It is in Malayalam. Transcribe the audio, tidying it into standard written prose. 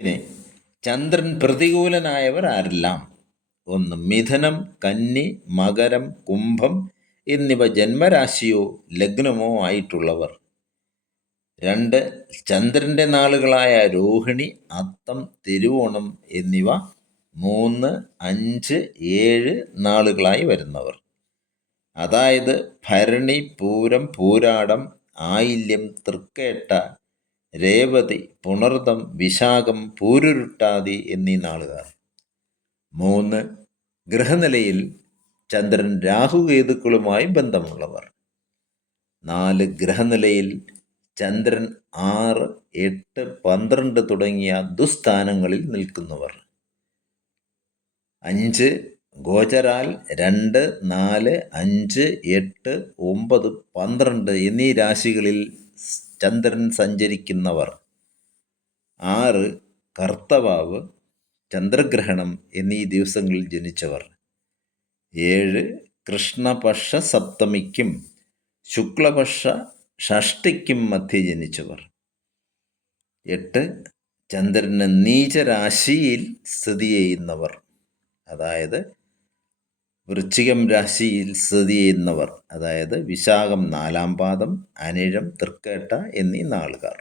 ഇനി ചന്ദ്രൻ പ്രതികൂലനായവർ ആരെല്ലാം? 1. മിഥുനം, കന്നി, മകരം, കുംഭം എന്നിവ ജന്മരാശിയോ ലഗ്നമോ ആയിട്ടുള്ളവർ. 2. ചന്ദ്രൻ്റെ നാളുകളായ രോഹിണി, അത്തം, തിരുവോണം എന്നിവ 3, 5, 7 നാളുകളായി വരുന്നവർ. അതായത് ഭരണി, പൂരം, പൂരാടം, ആയില്യം, തൃക്കേട്ട, രേവതി, പുണർദം, വിശാഖം, പൂരുരുട്ടാതി എന്നീ നാളുകാർ. 3. ഗ്രഹനിലയിൽ ചന്ദ്രൻ രാഹുകേതുക്കളുമായി ബന്ധമുള്ളവർ. 4. ഗ്രഹനിലയിൽ ചന്ദ്രൻ 6, 8, 12 തുടങ്ങിയ ദുസ്ഥാനങ്ങളിൽ നിൽക്കുന്നവർ. 5. ഗോചരാൽ 2, 4, 5, 8, 9, 12 എന്നീ രാശികളിൽ ചന്ദ്രൻ സഞ്ചരിക്കുന്നവർ. 6. കർത്തവാവ്, ചന്ദ്രഗ്രഹണം എന്നീ ദിവസങ്ങളിൽ ജനിച്ചവർ. 7. കൃഷ്ണപക്ഷ സപ്തമിക്കും ശുക്ലപക്ഷ ഷഷ്ടിക്കും മധ്യ ജനിച്ചവർ. 8. ചന്ദ്രന് നീചരാശിയിൽ സ്ഥിതി ചെയ്യുന്നവർ, അതായത് വൃശ്ചികം രാശിയിൽ സ്ഥിതി ചെയ്യുന്നവർ, അതായത് വിശാഖം 4-ാം പാദം, അനിഴം, തൃക്കേട്ട എന്നീ നാളുകാർ.